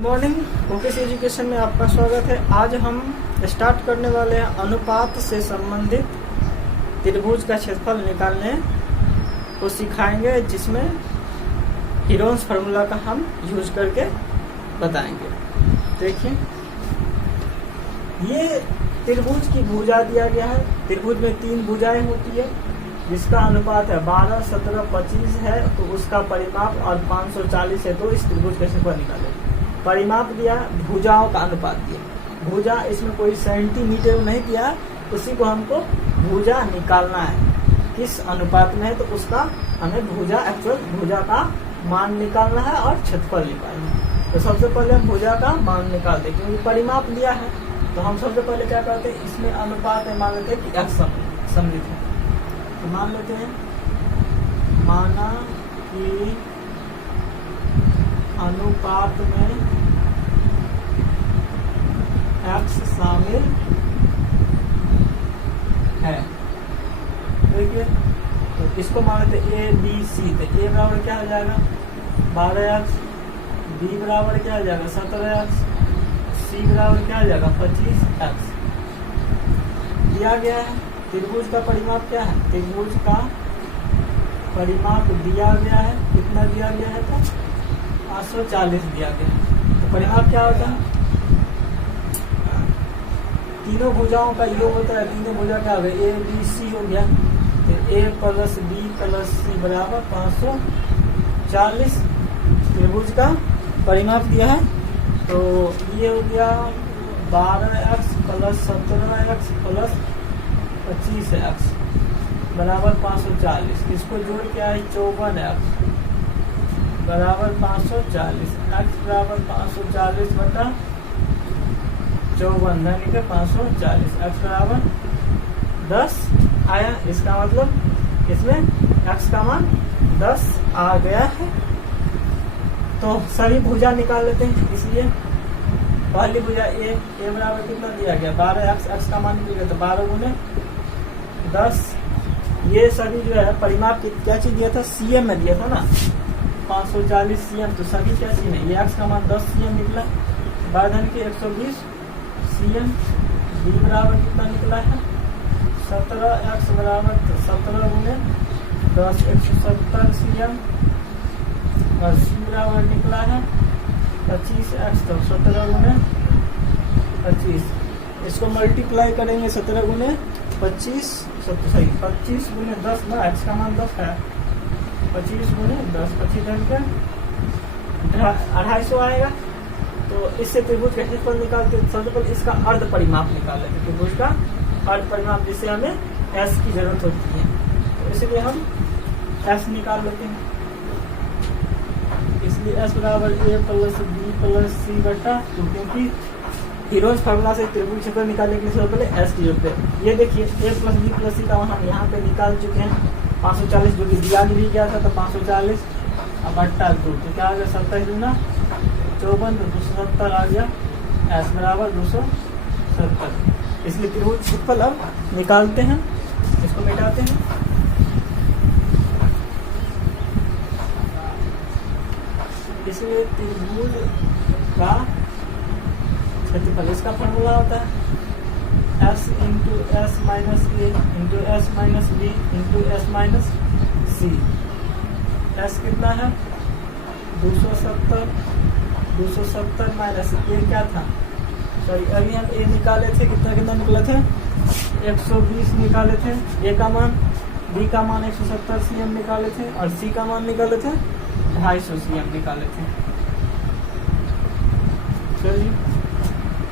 Good morning, focus education में आपका स्वागत है। आज हम स्टार्ट करने वाले हैं अनुपात से संबंधित त्रिभुज का क्षेत्रफल निकालने को सिखाएंगे, जिसमें हीरोन्स फार्मूला का हम यूज करके बताएंगे। देखिए, ये त्रिभुज की भुजा दिया गया है। त्रिभुज में 3 भुजाएं होती है, जिसका अनुपात है 12, 17, 25 है, तो उसका परिमाप और 540 है। तो इस त्रिभुज का क्षेत्रफल निकालें। परिमाप दिया, भुजाओं का अनुपात दिया। भुजा इसमें कोई सेंटीमीटर नहीं दिया, उसी को हमको भुजा निकालना है किस अनुपात में है, तो उसका हमें भुजा एक्चुअल भुजा का मान निकालना है और क्षेत्रफल निकालना है। तो सबसे पहले हम भुजा का मान निकाल दें, क्योंकि परिमाप दिया है। तो हम सबसे पहले क्या करते हैं, इसमें अनुपात है, मान लेते हैं कि x सम्मिलित है। तो मान लेते हैं, माना कि अनुपात में x शामिल है। देखिए, तो इसको मान लेते हैं a, b, c। तो a बराबर क्या हो जाएगा 12x, b बराबर क्या हो जाएगा 17x, c बराबर क्या हो जाएगा 25x। दिया गया है। त्रिभुज का परिमाप क्या है, त्रिभुज का परिमाप दिया गया है। कितना दिया गया है, तो 540 दिया गया है। तो परिमाप क्या होता है, तीनों भुजाओं का योग होता है। तीनों भुजा क्या हो गया, a, b, c हो गया। तो a plus b plus c बराबर 540 त्रिभुज का परिमाप दिया है। तो ये हो गया 12x plus 17x plus 25x बराबर 540। इसको जोड़ के आए 54x बराबर 540। x बराबर 540 बटा 54 यानी कि 540। x बराबर 10 आया। इसका मतलब इसमें x का मान 10 आ गया है। तो सभी भुजा निकाल लेते हैं। इसलिए पहली भुजा a बराबर कितना दिया गया 12x, x का मान दिया गया तो 12 गुने 10। ये सभी जो है परिमाप क्या चीज दिया था, cm में दिया था ना, 540 cm। तो सभी क्या चीज है, ये x का मान 10 cm निकला, बाधन के 120 cm। b बराबर कितना निकला है 17x बराबर 17 गुने 10 170 cm। और c बराबर निकला है 25x, तो 17 गुने 25। इसको मल्टीप्लाई करेंगे 17 गुने 25 गुने 10 ना, x का मान 10 है। 25 गुने 10, 25 धन के 250 आएगा। तो इससे त्रिभुज का क्षेत्रफल निकालते हैं। सबसे पहले इसका अर्ध परिमाप निकाल लेते हैं, त्रिभुज का अर्ध परिमाप, जिससे हमें s की जरूरत होती है। तो इसलिए हम s निकाल लेते हैं। इसलिए s बराबर a plus b plus c बटा 2, क्योंकि हीरोन्स फार्मूला से त्रिभुज क्षेत्रफल निकालने के लिए सबसे पहले s की जरूरत है। ये देखिए, a plus b plus c का हम यहाँ पे निकाल चुके हैं। 540 जो कि दिया भी गया था, तो 540 अब बट्टा 2, तो क्या आ गया 27 दूना 54, तो 270 आ गया। s बराबर 270। इसलिए त्रिभुज क्षेत्रफल अब निकालते हैं। इसको मिटाते हैं। इसलिए त्रिभुज का क्षेत्रफल, इसका फॉर्मूला होता है s into S minus A into S minus B into S minus C. s कितना है 270 माइनस ए क्या था, सॉरी अभी हम a निकाले थे, कितना निकले थे 120 निकाले थे। a का मान, b का मान 170 cm निकाले थे, और c का मान निकाले थे 250 cm निकाले थे। चलिए,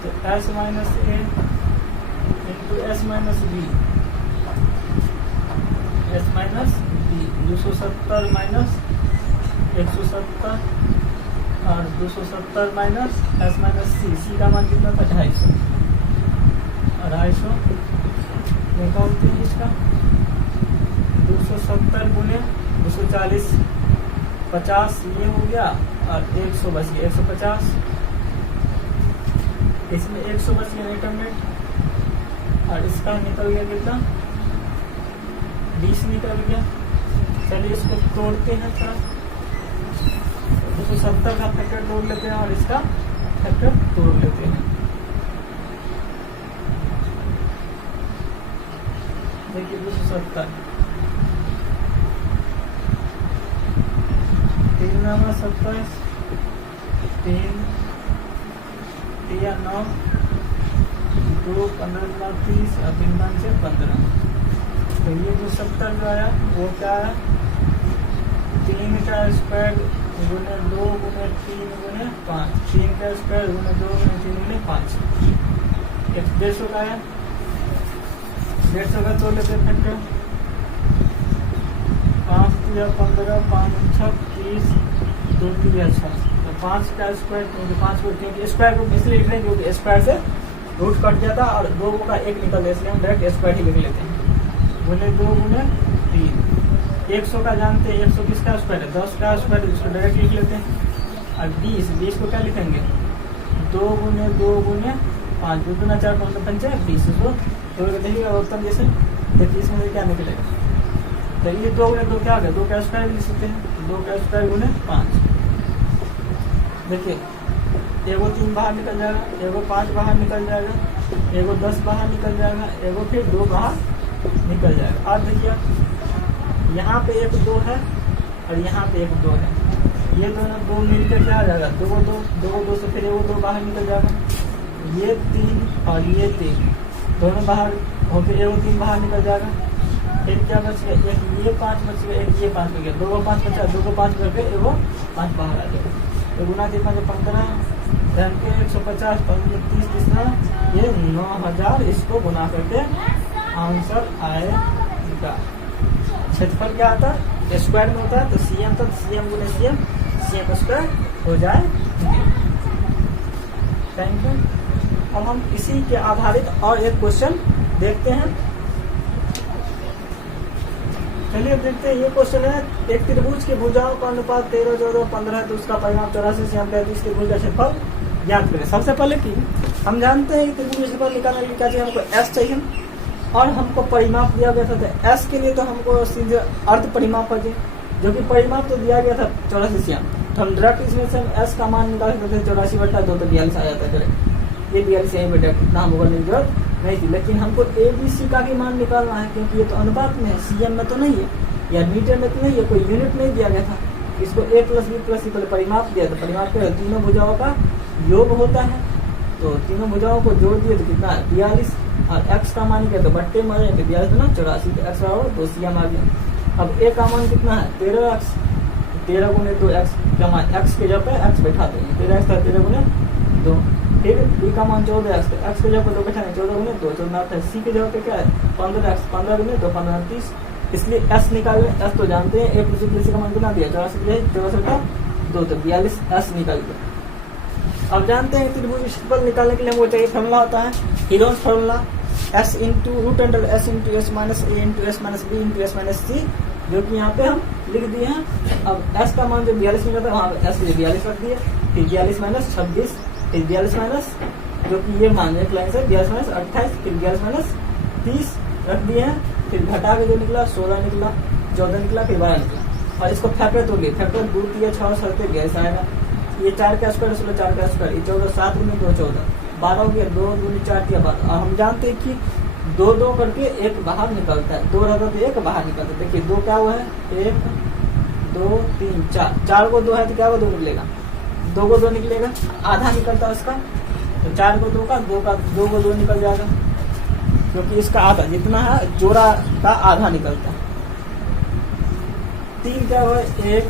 तो s minus A into S minus B, S minus B 270 minus 170 और 270 minus S minus C. C का मान कितना था 250, 250 निकालते हैं। इसका 270 गुने 240 50 ये हो गया, और 100 बच गया 150। इसमें 100 बच गया रिटर्न, और इसका निकल गया कितना 20 निकल गया। चलिए इसको तोड़ते हैं थोड़ा। 270 का फैक्टर तोड़ लेते हैं और इसका फैक्टर तोड़ लेते हैं। देखिए 270 3 9 27 3 9 2 15 9 30 और 3 9 से 15। तो ये जो 70 जो आया वो क्या है 3 का स्क्वायर गुने 2 गुने 3 गुने 5, 3 का स्क्वायर गुने 2 गुने 3 गुने 5, 150 का आया। 150 का तोड़ लेते फैक्टर 5 3 15 5 6 30 2 3 6। तो 5 का स्क्वायर क्योंकि 5 को क्योंकि स्क्वायर को इसलिए लिख रहे हैं क्योंकि स्क्वायर से रूट कट जाता और 2 का 1 निकल जाए, इसलिए हम डायरेक्ट स्क्वायर ही लिख लेते हैं। गुने 2 गुने 3। 100 का जानते हैं 100 किसका स्क्वायर है 10 का स्क्वायर, इसको डायरेक्ट लिख लेते हैं। और 20 को क्या लिखेंगे 2 गुने 2 गुने 5 2 गुना 4 5 5 20। इसको तो देखिएगा उत्तर जैसे देखिए इसमें से क्या निकलेगा। तो ये 2 गुने 2 क्या आ गया 2 का स्क्वायर भी लिख सकते हैं 2 का स्क्वायर गुने 5। देखिए एगो 3 बाहर निकल जाएगा, एगो 5 बाहर निकल जाएगा, एगो 10 बाहर निकल जाएगा, एगो फिर 2 बाहर निकल जाएगा। और देखिए यहाँ पे 1 2 है और यहाँ पे 1 2 है, ये दोनों 2 मिलकर क्या आ जाएगा 2 2 से फिर एगो 2 बाहर निकल जाएगा। ये 3 और ये 3 दोनों बाहर होकर एगो 3 बाहर निकल जाएगा। फिर क्या बच गया एक ये 5 बच गया, एक ये 5 बच गया, 2 को 5 बचा, 2 को 5 करके एगो 5 बाहर आ जाएगा। तो गुना 3 5 15 150 30 तीसरा ये 9000, इसको गुना करके आंसर आएगा। क्षेत्रफल क्या आता है स्क्वायर में होता है, तो सीएम तक सीएम गुने सीएम स्क्वायर हो जाए। Thank you. अब हम इसी के आधारित और एक क्वेश्चन देखते हैं। चलिए देखते हैं। ये क्वेश्चन है एक त्रिभुज के भुजाओं का अनुपात 13 14 15 तो उसका परिमाप 84 से 35 त्रिभुज का क्षेत्रफल ज्ञात करें। सबसे पहले कि हम जानते हैं कि त्रिभुज का क्षेत्रफल निकालने के लिए क्या चाहिए, हमको एस चाहिए और हमको परिमाप दिया गया था। एस के लिए तो हमको सीधे अर्ध परिमाप है जो कि परिमाप तो दिया गया था 84 से। तो हम डायरेक्ट इसमें से एस का मान निकाल सकते थे 84/2 तो 42 आ जाता है। ये 42 यहीं पर डायरेक्ट इतना हमको करने की जरूरत नहीं थी, लेकिन हमको ABC का भी मान निकालना है क्योंकि ये तो अनुपात में है, सीएम में तो नहीं है या मीटर में तो नहीं है, कोई यूनिट नहीं दिया गया था। इसको A + B + C पहले परिमाप दिया था। परिमाप के तीनों भुजाओं का योग होता है, तो तीनों भुजाओं को जोड़ दिए तो कितना है 42 और x का मान क्या तो बट्टे में 42 ना 84 तो x बराबर 2 सीएम आ गया। अब A का मान कितना है 13x, 13 गुने 2x का मान x के जगह पे x बैठा देंगे 13x था 13 गुने 2। फिर B का मान 14x, तो x के जगह पे 2 बैठा 14 गुने 2 14 है। C के जगह पे क्या है 15x 15 गुने 2 15 30, इसलिए s निकाल लें। s तो जानते हैं A + B + C का मान कितना दिया 84 का 2 तो 42 s निकाल गया। अब जानते हैं त्रिभुज क्षेत्रफल निकालने के लिए हमको चाहिए फॉर्मूला होता है Heron's formula s × √s × s - a × s - b × s - c, जो कि यहाँ पे हम लिख दिए हैं। अब s का मान जो 42 मिला था वहाँ पे s के लिए 42 रख दिए, फिर 42 - 26, फिर 42 जो कि ये मान एक लाइन से 42 - 28, फिर 42 - 30 रख दिए हैं। फिर घटा के जो निकला 16 निकला, 14 निकला, फिर 12 निकला। और इसको फैक्टर तोड़ लिए, फैक्टर 2 3 6 7 42 आएगा। ये 4 का स्क्वायर 16 4 का स्क्वायर, ये 14 7 गुने 2 14 12 हो गया, 2 दूनी 4 3 12। और हम जानते हैं कि 2 2 करके एक बाहर निकलता है, 2 रहता तो एक बाहर निकलता है। देखिए 2 क्या हुआ है 1 2 3 4, 4 को 2 है तो क्या हुआ 2 निकलेगा, 2 को 2 निकलेगा, आधा निकलता है उसका। तो 4 को 2 का 2 को 2 निकल जाएगा, क्योंकि इसका आधा जितना है जोड़ा का आधा निकलता है। 3 क्या हुआ 1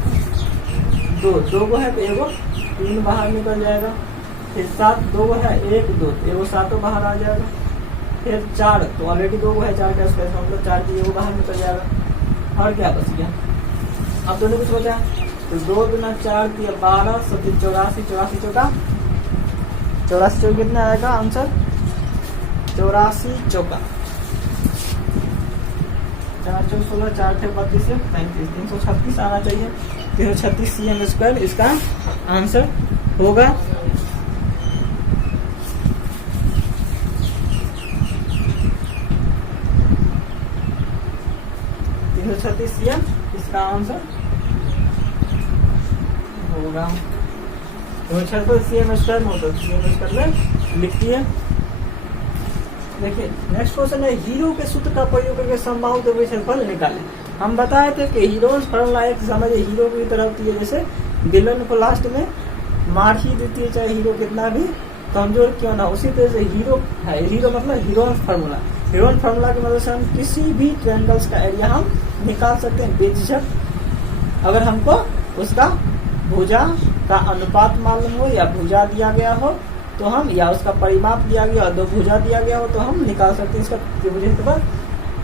2 2 को है तो एगो 3 बाहर निकल जाएगा। फिर 7 2 है 1 2 एगो 7 बाहर आ जाएगा। फिर 4 तो ऑलरेडी 2 है 4 का स्क्वायर मतलब 4 की एगो बाहर निकल जाएगा। और क्या बच गया अब दोनों कुछ बचा तो 2 दूना 4 3 12 7 84 84 चौका 84 चौका कितना आएगा आंसर 84 चौका 4 चौक 16 4 × 32 से 35 336 आना चाहिए। 336 सीएम स्क्वायर इसका आंसर होगा। इसका आंसर होगा। तो क्षेत्रफल CM स्क्वायर में होता है, CM स्क्वायर में लिखती है। देखिए नेक्स्ट क्वेश्चन है, हीरो के सूत्र का प्रयोग करके समबाहु त्रिभुज क्षेत्रफल निकालें। हम बताए थे कि हीरो फॉर्मूला एक समझे हीरो की तरह होती है, जैसे विलन को लास्ट में मार ही देती है, चाहे हीरो कितना भी कमजोर क्यों ना, उसी तरह से हीरो है। हीरो मतलब हीरोन फार्मूला, हीरोन फार्मूला की मदद से हम किसी भी ट्रायंगल्स का एरिया हम निकाल सकते हैं बेझिझक, अगर हमको उसका भुजा का अनुपात मालूम हो या भुजा दिया गया हो तो हम, या उसका परिमाप दिया गया हो, दो भुजा दिया गया हो तो हम निकाल सकते हैं इसका त्रिभुज क्षेत्रफल।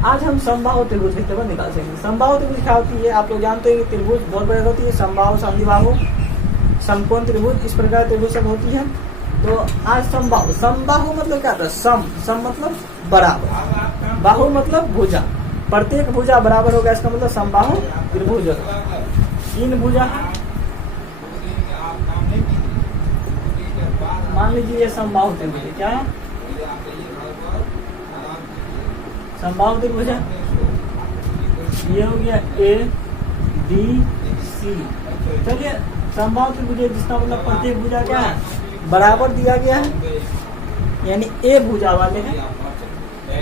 आज हम समबाहु त्रिभुज क्षेत्रफल निकाल सकते हैं। समबाहु त्रिभुज क्या होती है, आप लोग जानते हैं कि त्रिभुज बहुत बड़ी होती है, समबाहु, समद्विबाहु, समकोण त्रिभुज, इस प्रकार त्रिभुज सब होती है। तो आज समबाहु, समबाहु मतलब क्या था, सम मतलब बराबर, बाहु मतलब भुजा, प्रत्येक भुजा बराबर होगा, इसका मतलब समबाहु त्रिभुज होगा। 3 भुजा मान लीजिए ये समबाहु त्रिभुज है, क्या है समबाहु त्रिभुज है, ये हो गया ABC। चलिए समबाहु त्रिभुज जिसका मतलब प्रत्येक भुजा क्या है, बराबर दिया गया है, यानी ए भुजा वाले हैं,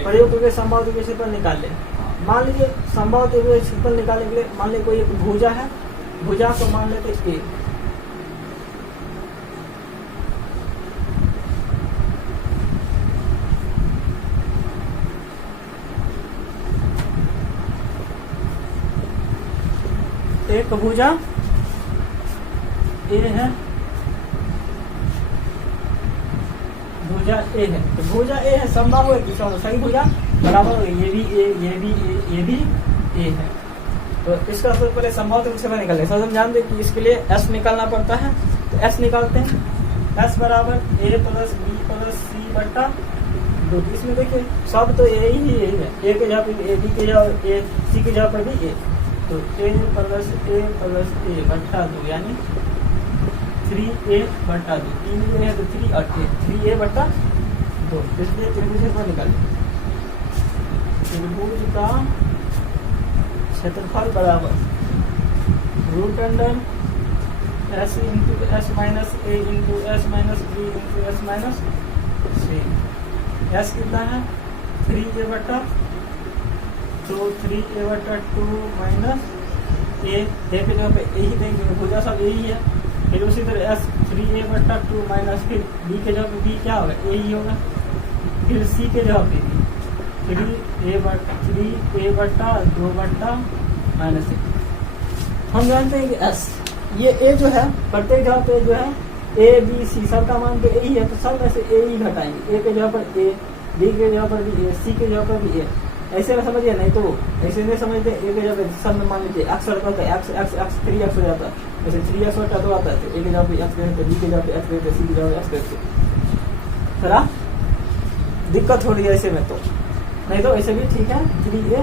प्रयोग करके समबाहु त्रिभुज क्षेत्रफल निकाल ले। मान लीजिए समबाहु त्रिभुज क्षेत्रफल निकालने के लिए मान लीजिए कोई एक भुजा है, भुजा को मान लेते ए, एक भुजा ए है, भुजा ए है, तो भुजा ए है समबाहु है, सही भुजा बराबर हो, ये भी ए, ये भी ए, ये भी ए है। तो इसका सबसे पहले समबाहु त्रिभुज क्षेत्रफल निकालें। सब हम जानते हैं कि इसके लिए S निकालना पड़ता है, तो S निकालते हैं। S बराबर A plus B plus C बट्टा 2। इसमें देखिए सब तो यही है, A के जगह पे A, B के जगह A, C के जगह पर भी A, तो A प्लस A बट्टा 2 यानी 3A बट्टा 2, 3 जो है तो 3 और 3A बट्टा 2। इसलिए त्रिभुज क्षेत्रफल निकालें। त्रिभुज का क्षेत्रफल बराबर root under S into S minus A into S minus B into S minus C। S कितना है 3A बट्टा, तो 3A बट्टा 2 माइनस A के जगह पे A ही देंगे, भुजा सब यही है। फिर उसी तरह S 3A बट्टा 2 माइनस, फिर B के जगह पे B क्या होगा, A ही होगा, फिर C के जगह पे 3A बट्टा 2 बट्टा माइनस A। हम जानते हैं कि S, ये A जो है प्रत्येक जगह पे जो है A B C सबका मान तो A ही है, तो सब में से A ही घटाएंगे, A के जगह पर A, B के जगह पर भी A, C के जगह पर भी A। ऐसे में समझिए, नहीं तो ऐसे नहीं समझते, A के जगह पे सब में मान लीजिए x होता है, x 3x हो जाता है, जैसे 3x बट्टा 2 आता है, तो A के जगह पे x करते, B के जगह पे x करते, C के जगह पे x करते, थोड़ा दिक्कत हो रही है ऐसे में, तो नहीं तो ऐसे भी ठीक है। 3A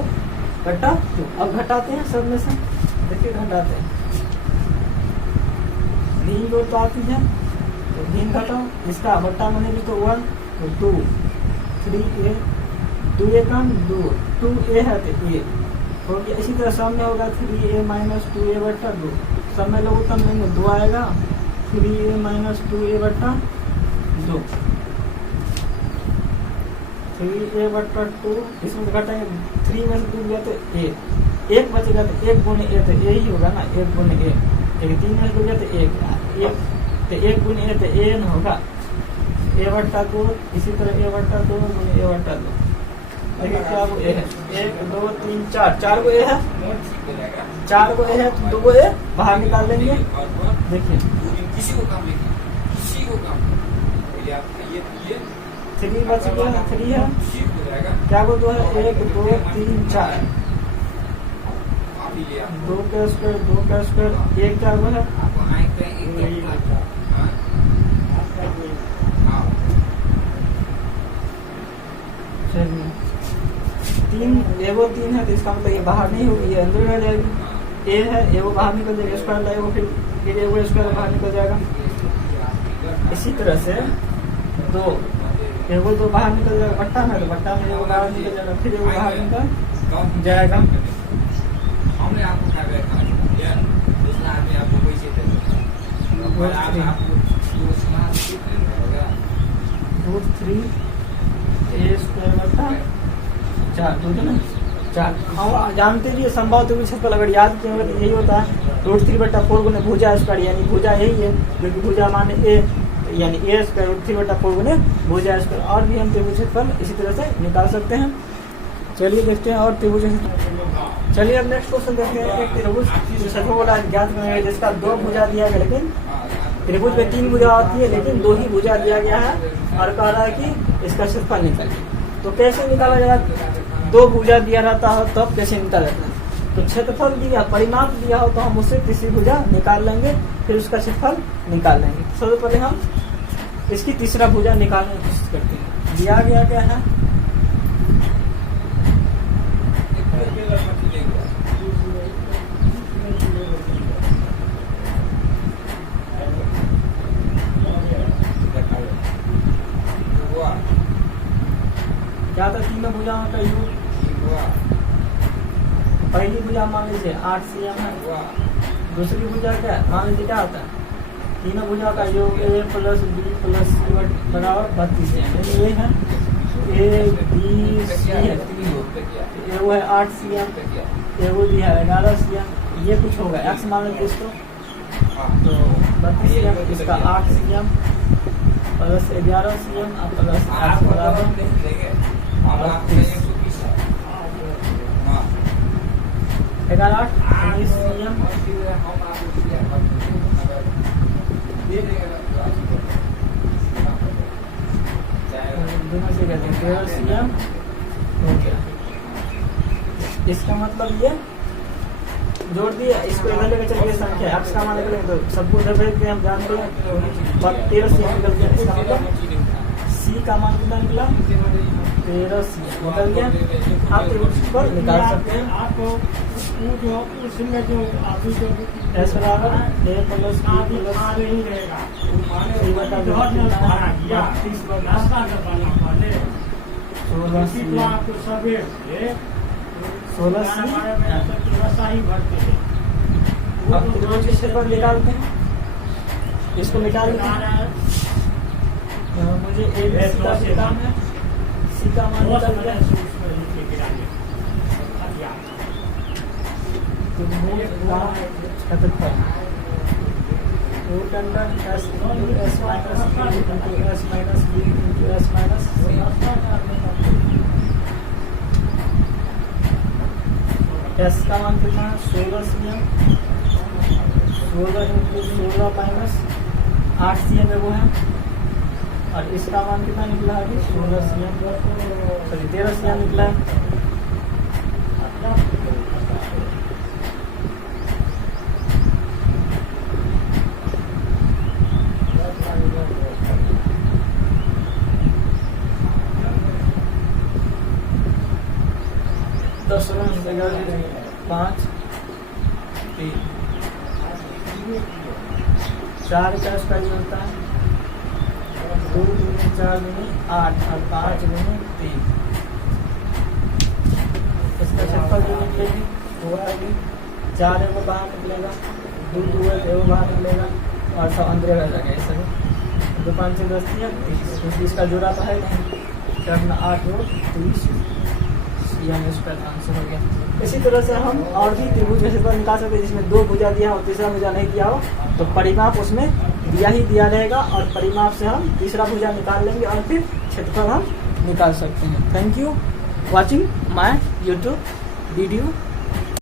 बट्टा 2। अब घटाते हैं सब में से, देखिए घटाते हैं, भिन्न जोड़ तो आती है, तो भिन्न घटाओ, इसका बट्टा बनेगी तो 1 तो 2, 3A 2A कम 2A है तो A हो गया। इसी तरह सब में होगा 3A माइनस 2A बट्टा 2, सब में लोग उत्तर लेंगे 2 आएगा, 3A माइनस 2A बट्टा 2, 3A बट्टा 2, इसमें तो घटाएंगे 3 में से 2 गया तो A, 1 बचेगा तो 1 गुने A, तो A ही होगा ना, 1 गुने A, 3 में से 2 गया तो 1, तो 1 गुने A तो A न होगा, A बट्टा 2, इसी तरह A बट्टा 2 गुने A बट्टा 2, देखिए क्या वो A है, 1 2 3 4 को A है, 4 को A है तो 2 को A बाहर निकाल लेंगे। देखिए किसी को काम, 3 बच गया, 3 है, क्या वो 2 है, 1 2 3 4, 2 का स्क्वायर 1 क्या हुआ है, चलिए 3 वो 3 है, तो इसका मतलब ये बाहर नहीं होगी, ये अंदर रह जाएगी। A है, ये वो बाहर निकल जाएगा, स्क्वायर लाएगा, फिर ये वो स्क्वायर बाहर निकल जाएगा। इसी तरह से 2 ये वो 2 बाहर निकल जाएगा, बट्टा में, तो बट्टा में ये वो बाहर निकल जाएगा, फिर ये वो बाहर निकल जाएगा। हमने आपको √3a² बटा 4, तो ना 4। हम जानते भी संभव त्रिभुज क्षेत्रफल अगर याद किए होंगे तो यही होता है √3 बटा 4 गुने भुजा स्क्वायर, यानी भुजा यही है जो कि भुजा माने a, यानी a² √3 बटा 4 गुने भुजा स्क्वायर। और भी हम त्रिभुज क्षेत्रफल इसी तरह से निकाल सकते हैं। चलिए देखते हैं और त्रिभुज। चलिए अब नेक्स्ट क्वेश्चन देखते हैं। एक त्रिभुज क्षेत्रफल बोला ज्ञात करेंगे जिसका 2 भुजा दिया गया, लेकिन त्रिभुज में 3 भुजा होती है लेकिन 2 ही भुजा दिया गया है और कह रहा है कि इसका क्षेत्रफल निकालिए। तो कैसे निकाला जाएगा? 2 भुजा दिया रहता हो तब कैसे निकाला जाता है? तो क्षेत्रफल दिया, परिमाप दिया हो तो हम उससे तीसरी भुजा निकाल लेंगे, फिर उसका क्षेत्रफल निकाल लेंगे। सबसे पहले हम इसकी तीसरा भुजा निकालने की कोशिश करते हैं। दिया गया क्या है? क्या था? तीनों भुजाओं का योग। पहली भुजा मान लीजिए 8 cm है। दूसरी भुजा क्या है? मान लीजिए क्या होता है? तीनों भुजा का योग a + b + c बराबर 32 cm। ये है a b c है, ये वो है 8 cm, ये वो दिया है 11 cm। ये कुछ होगा x मान लीजिए इसको, तो 32 cm, इसका 8 cm + 11 cm + 8 बराबर 11 19 cm। दोनों से कहते हैं 13 cm हो गया। इसका मतलब ये जोड़ दिया, इसको इधर लेकर चलिए संख्या x का मान निकलेंगे तो सबको इधर भेज दिए, हम जानते हैं 13 cm निकल गया। इसका मतलब c का मान कितना निकला? 13 cm निकल गया। आप त्रिभुज निकाल सकते हैं। आपको जो उसमें जो s बराबर a + b + c बटा 16 अब त्रिभुज के क्षेत्रफल निकालते हैं, इसको निकाल लेते हैं। मुझे a b का है, c का मान निकल गया। s का मान कितना है? 16 cm। 16 × 16 - 8 cm वो है। और इसका मान कितना निकला है? 16 cm, सॉरी 13 cm निकला है। दस 5 3 4 का स्क्वायर होता है 2 × 4 × 8 और 5 × 3। इसका क्षेत्रफल जो निकलेगी वो आएगी 4 है वो बाहर निकलेगा, 2 है वो बाहर निकलेगा और सब अंदर रह जाएगा। ये सब 2 5 से 10 क्योंकि इसका जोड़ा तो है नहीं, करना 8 हो 30 इसका आंसर हो गया। इसी तरह से हम और भी त्रिभुज के क्षेत्रफल निकाल सकते हैं जिसमें 2 भुजा दिया हो, तीसरा भुजा नहीं दिया हो, तो परिमाप उसमें दिया ही दिया रहेगा और परिमाप से हम तीसरा भुजा निकाल लेंगे और फिर क्षेत्रफल हम निकाल सकते हैं। Thank you watching my YouTube video.